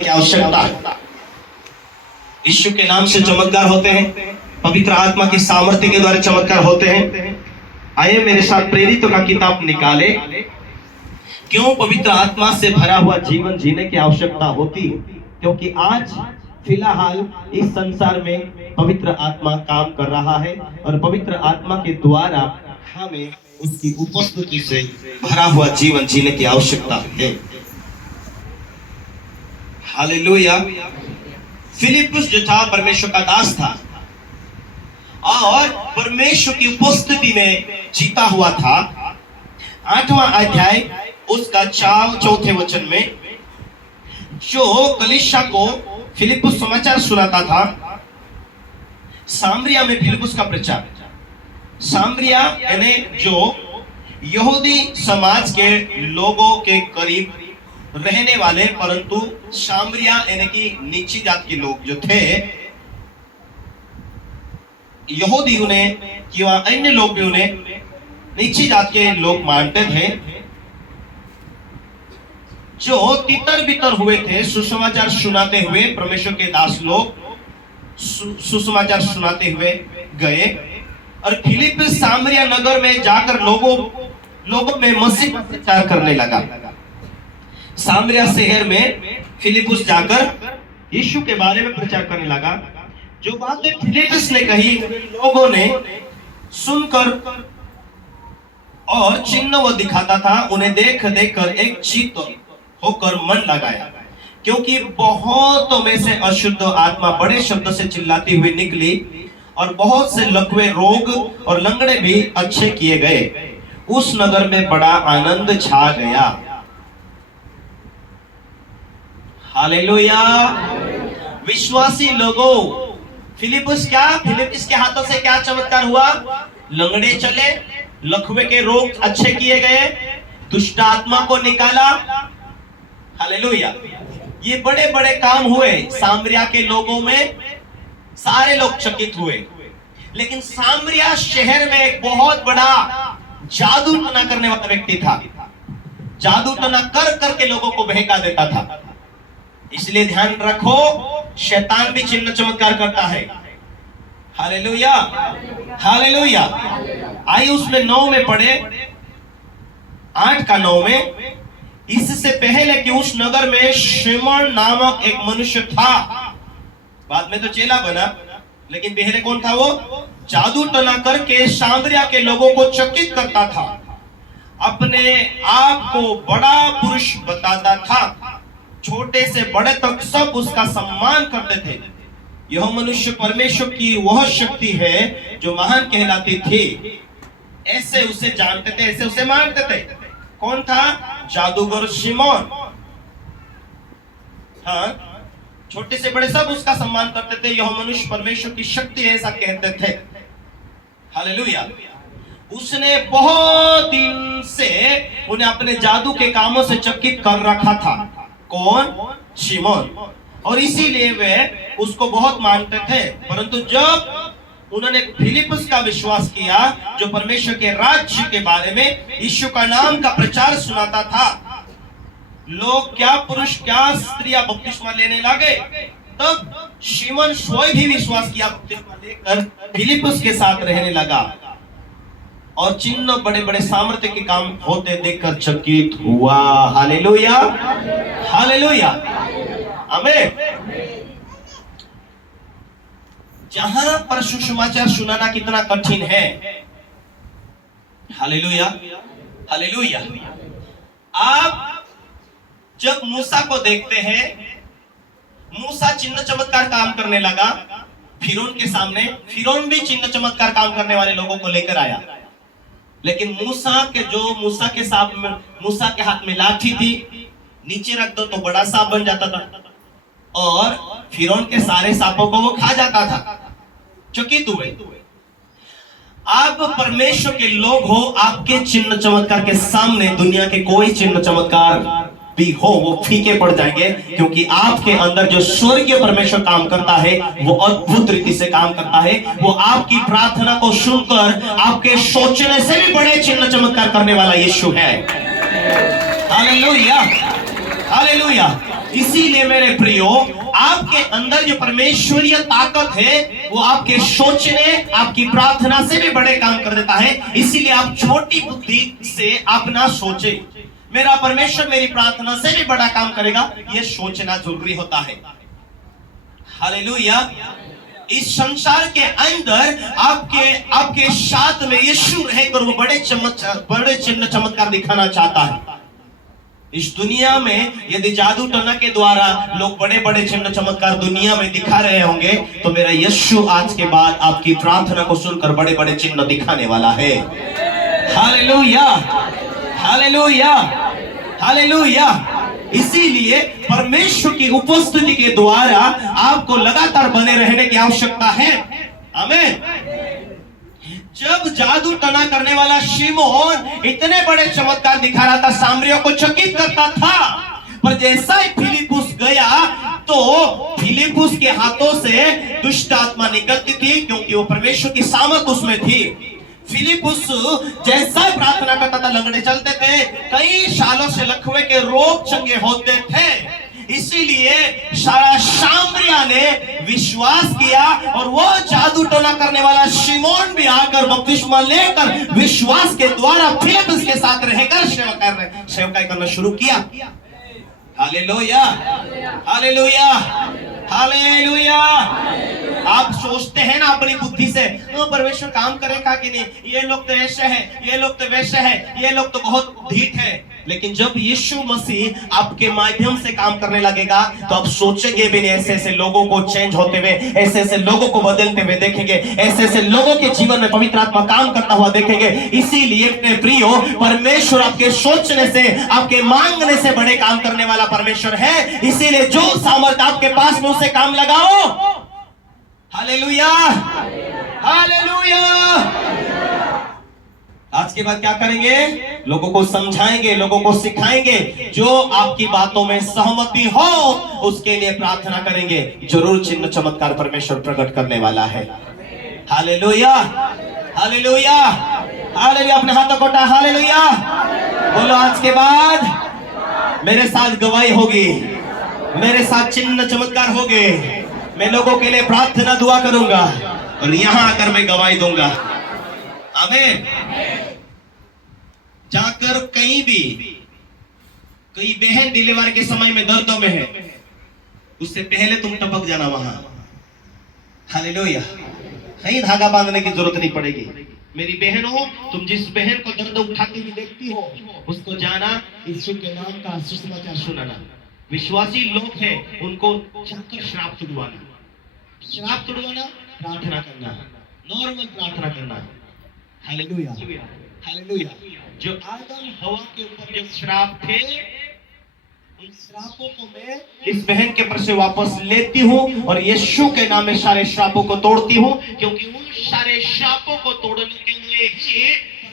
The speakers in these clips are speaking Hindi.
की आवश्यकता। यीशु के नाम से चमत्कार होते हैं, पवित्र आत्मा की सामर्थ्य के द्वारा चमत्कार होते हैं। आइए मेरे साथ प्रेरितों का किताब निकाले। क्यों पवित्र आत्मा से भरा हुआ जीवन जीने की आवश्यकता होती है? क्योंकि आज फिलहाल इस संसार में पवित्र आत्मा काम कर रहा है और पवित्र आत्मा के द्वारा हमें उसकी उपस्थिति से भरा हुआ जीवन जीने की आवश्यकता है। हालेलुया। फिलिप्पुस जो था परमेश्वर का दास था और परमेश्वर की उपस्थिति में जीता हुआ था। 8वां अध्याय उसका 4 वचन में जो कलीसिया को फिलिप्पुस समाचार सुनाता था, सामरिया में फिलिप्पुस का प्रचार। सामरिया यानी जो यहूदी समाज के लोगों के करीब रहने वाले, परंतु सामरिया यानी कि नीची जात के लोग जो थे, यहूदी उन्हें कि अन्य लोग भी उन्हें नीची जात के लोग मानते थे। जो तितर बितर हुए थे, सुसमाचार सुनाते हुए परमेश्वर के दास लोग सुसमाचार सुनाते हुए गए और फिलिप्पुस सामरिया नगर में जाकर लोगों में मसीह का प्रचार करने लगा। सामरिया शहर में फिलिप्पुस जाकर यीशु के बारे में प्रचार करने लगा। जो बातें फिलिप्पुस ने कही लोगों ने सुनकर और चिन्ह वो दिखाता था, उन्हें देख कर एक चित्त होकर मन लगाया, क्योंकि बहुतों में से अशुद्ध आत्मा बड़े शब्द से चिल्लाती हुई निकली और बहुत से लकवे रोग और लंगड़े भी अच्छे किए गए। उस नगर में बड़ा आनंद छा गया। हालेलुया। विश्वासी लोगों, फिलिप्पुस के हाथों से क्या चमत्कार हुआ? लंगड़े चले, लकवे के रोग अच्छे किए गए, दुष्ट आत्मा को निकाला। हालेलुया। ये बड़े बड़े काम हुए सामरिया के लोगों में, सारे लोग चकित हुए। लेकिन सामरिया शहर में एक बहुत बड़ा जादू टना करने वाला व्यक्ति था। जादू टना कर करके लोगों को बहका देता था। इसलिए ध्यान रखो, शैतान भी चिन्ह चमत्कार करता है। Hallelujah, hallelujah. आइए उसमें 9 में पढ़े, 8 का 9 में। इससे पहले कि उस नगर में शिमोन नामक एक मनुष्य था, बाद में तो चेला बना, लेकिन पहले कौन था वो? जादू टना करके सामरिया के लोगों को चकित करता था, अपने आप को बड़ा पुरुष बताता था, छोटे से बड़े तक सब उसका सम्मान करते थे। यह मनुष्य परमेश्वर की वह शक्ति है जो महान कहलाती थी। ऐसे उसे जानते थे, ऐसे उसे मानते थे। कौन था? जादूगर शिमोन। हाँ, छोटे से बड़े सब उसका सम्मान करते थे। यह मनुष्य परमेश्वर की शक्ति है, ऐसा कहते थे। हालेलुया। उसने बहुत दिन से उन्हें अपने जादू के कामों से चकित कर रखा था। कौन? शिमोन। और इसीलिए वे उसको बहुत मानते थे। परंतु जब उन्होंने फिलिप्पुस का विश्वास किया, जो परमेश्वर के राज्य के बारे में यीशु का नाम का प्रचार सुनाता था, लोग क्या पुरुष क्या स्त्रियां बपतिस्मा लेने लगे। तब शिमोन स्वयं भी विश्वास किया, बपतिस्मा लेकर फिलिप्पुस के साथ रहने लगा और चिन्ह बड़े बड़े सामर्थ्य के काम होते देखकर चकित हुआ। हालेलुया, हालेलुया, आमीन। जहां पर सुसमाचार सुनाना कितना कठिन है। Hallelujah, hallelujah. आप जब मूसा को देखते हैं, मूसा चिन्ह चमत्कार काम करने लगा फिरौन के सामने। फिरौन भी चिन्ह चमत्कार काम करने वाले लोगों को लेकर आया, लेकिन मूसा के हाथ में लाठी थी, नीचे रख दो तो बड़ा सांप बन जाता था और फिरौन के सारे सांपों को वो खा जाता था। चकित हुए। आप परमेश्वर के लोग हो, आपके चिन्ह चमत्कार के सामने दुनिया के कोई चिन्ह चमत्कार भी हो वो फीके पड़ जाएंगे, क्योंकि आपके अंदर जो स्वर्गीय परमेश्वर काम करता है वो अद्भुत रीति से काम करता है। वो आपकी प्रार्थना को सुनकर आपके सोचने से भी बड़े चिन्ह चमत्कार करने वाला यीशु है। Hallelujah, hallelujah. इसीलिए मेरे प्रियो, आपके अंदर जो परमेश्वरीय ताकत है वो आपके सोचने, आपकी प्रार्थना से भी बड़े काम कर देता है। इसीलिए आप छोटी बुद्धि से आप ना सोचे, मेरा परमेश्वर मेरी प्रार्थना से भी बड़ा काम करेगा, ये सोचना जरूरी होता है। हालेलुया। इस संसार के अंदर आपके साथ में यीशु रहकर वो बड़े चिन्ह चमत्कार दिखाना चाहता है। इस दुनिया में यदि जादू टोना के द्वारा लोग बड़े बड़े चिन्ह चमत्कार दुनिया में दिखा रहे होंगे, तो मेरा यीशु आज के बाद आपकी प्रार्थना को सुनकर बड़े बड़े चिन्ह दिखाने वाला है। Hallelujah, hallelujah, hallelujah. इसीलिए परमेश्वर की उपस्थिति के द्वारा आपको लगातार बने रहने की आवश्यकता है। आमीन। जब जादू टना करने वाला शिमोन इतने बड़े चमत्कार दिखा रहा था, सामरियों को चकित करता था, पर जैसा ही फिलिपुस गया तो फिलिपुस के हाथों से दुष्ट आत्मा निकलती थी, क्योंकि वो परमेश्वर की सामर्थ उसमें थी। फिलिपुस जैसा प्रार्थना करता था, लंगड़े चलते थे, कई सालों से लकवे के रोग चंगे होते थे। इसीलिए सारा सामरिया ने विश्वास किया और वो जादू टोना करने वाला शिमोन भी आकर बपतिस्मा लेकर विश्वास के द्वारा फिलिपुस के साथ रहकर सेवकाई करना शुरू किया। Hallelujah, hallelujah, hallelujah. आप सोचते हैं ना अपनी बुद्धि से, परमेश्वर काम करेगा कि नहीं, ये लोग तो ऐसे हैं, ये लोग तो वैसे हैं, ये लोग तो बहुत ढीठ है। लेकिन जब यीशु मसीह आपके माध्यम से काम करने लगेगा तो आप सोचेंगे भी नहीं, ऐसे ऐसे लोगों को चेंज होते हुए, ऐसे ऐसे लोगों को बदलते हुए देखेंगे, ऐसे ऐसे लोगों के जीवन में पवित्र आत्मा काम करता हुआ देखेंगे। इसीलिए अपने प्रियो, परमेश्वर आपके सोचने से, आपके मांगने से बड़े काम करने वाला परमेश्वर है। इसीलिए जो सामर्थ आपके पास में उसे काम लगाओ। Hallelujah, hallelujah. आज के बाद क्या करेंगे? लोगों को समझाएंगे, लोगों को सिखाएंगे। जो आपकी बातों में सहमति हो उसके लिए प्रार्थना करेंगे। जरूर चिन्ह चमत्कार परमेश्वर प्रकट करने वाला है। Hallelujah, hallelujah, hallelujah. अपने हाथों को उठा, हालेलुया बोलो। आज के बाद मेरे साथ गवाही होगी, मेरे साथ चिन्ह चमत्कार होंगे। मैं लोगों के लिए प्रार्थना दुआ करूंगा और यहां आकर मैं गवाही दूंगा। आमीन। जाकर कहीं भी कोई बहन डिलीवर के समय में दर्दों में है, उससे पहले तुम टपक जाना वहां। हालेलुया। कहीं धागा बांधने की जरूरत नहीं पड़ेगी। मेरी बहनों, तुम जिस बहन को दर्द उठाती हुई देखती हो, उसको जाना, यीशु के नाम का सुसमाचार सुनाना। विश्वासी लोग हैं, उनको जाकर श्राप तुड़वाना, श्राप तुड़वाना, प्रार्थना करना, नॉर्मल प्रार्थना करना। Hallelujah, hallelujah. जो आदम हवा के ऊपर जो श्राप थे, उन श्रापों को मैं इस बहन के ऊपर से वापस लेती हूँ और यीशु के नाम में सारे श्रापों को तोड़ती हूँ, क्योंकि उन सारे श्रापों को तोड़ने के लिए ही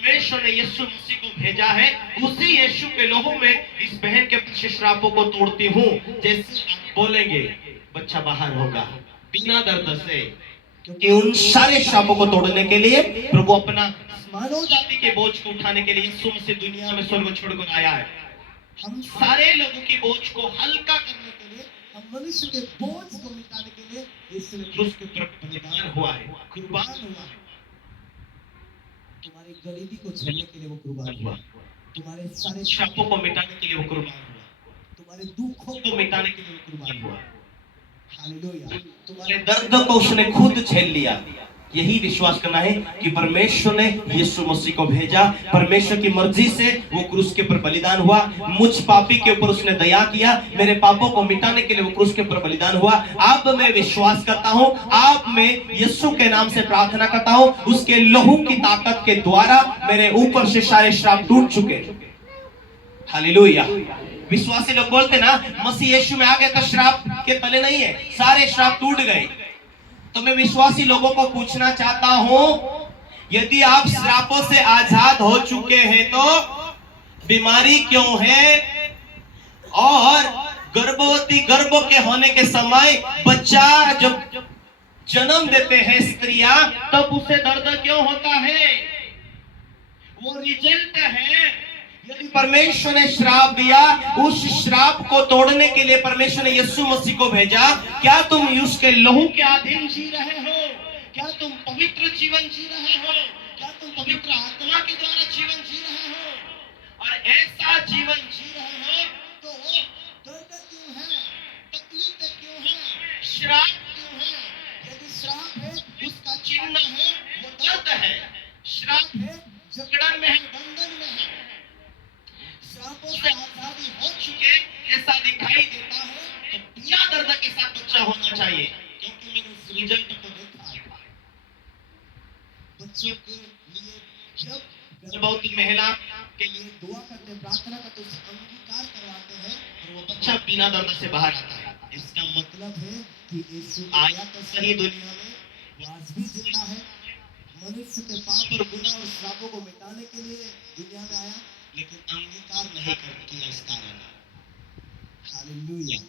परमेश्वर ने यीशु मसीह को भेजा है। उसी यीशु के लोगों में इस बहन के पीछे श्रापों को तोड़ती हूँ। जैसे आप बोलेंगे, बच्चा बाहर होगा बिना दर्द से, क्योंकि उन सारे श्रापों को तोड़ने के लिए प्रभु अपना मानव जाति के बोझ को उठाने के लिए यीशु मसीह दुनिया में स्वर्ग छोड़कर आया है। हम सारे लोगों की बोझ को हल्का करने के लिए, हम मनुष्य के बोझ को मिटाने के लिए यीशु ने क्रूस के ऊपर बलिदान हुआ है, कुर्बान हुआ है। तुम्हारी गरीबी को झेलने के लिए वो कुर्बान हुआ, तुम्हारे सारे श्रापों को मिटाने के लिए वो कुर्बान हुआ, तुम्हारे दुखों को मिटाने के लिए वो कुर्बान हुआ। हालेलुया। तुम्हारे दर्द को उसने खुद झेल लिया। यही विश्वास करना है कि परमेश्वर ने यीशु मसीह को भेजा, परमेश्वर की मर्जी से वो क्रूस के ऊपर बलिदान हुआ, मुझ पापी के ऊपर उसने दया किया, मेरे पापों को मिटाने के लिए वो क्रूस के ऊपर बलिदान हुआ। अब मैं विश्वास करता हूँ, अब मैं यीशु के नाम से प्रार्थना करता हूँ, उसके लहू की ताकत के द्वारा मेरे ऊपर से सारे श्राप टूट चुके। हालेलुया। विश्वासी लोग बोलते ना, मसीह यीशु में आ गया तो श्राप के तले नहीं है, सारे श्राप टूट गए। तो मैं विश्वासी लोगों को पूछना चाहता हूं, यदि आप श्रापों से आजाद हो चुके हैं तो बीमारी क्यों है? और गर्भवती, गर्भ के होने के समय बच्चा जब जन्म देते हैं स्त्रियां, तब उसे दर्द क्यों होता है? वो रिजल्ट है यदि परमेश्वर ने श्राप दिया, उस श्राप को तोड़ने के लिए परमेश्वर ने यीशु मसीह को भेजा। क्या तुम उसके लहू के अधीन जी रहे हो? क्या तुम पवित्र जीवन जी रहे हो? क्या तुम पवित्र आत्मा के द्वारा जीवन जी रहे हो? और ऐसा जीवन जी रहे हो तो दर्द क्यों है? तकलीफें क्यों है? श्राप क्यों है? यदि श्राप है, उसका चिन्ह है वो दर्द है। श्राप है, जकड़न में है, बंधन में है। श्रापों से आजादी हो चुके ऐसा दिखाई देता है तो बिना दर्द के साथ बच्चा होना चाहिए, क्योंकि मैंने इस रिजल्ट को देखा है। बच्चों के लिए जब गर्भवती महिला के लिए दुआ करते, प्रार्थना करते, उसे अंगीकार करवाते हैं और वो बच्चा बिना दर्द से बाहर आता है। इसका मतलब है कि यीशु आया तो सही दुनिया में, वो आज भी जिंदा है। मनुष्य के पाप और गुनाह और श्रापों को मिटाने के लिए दुनिया में आया, लेकिन अंगीकार नहीं किया इस कारण। हालेलुया।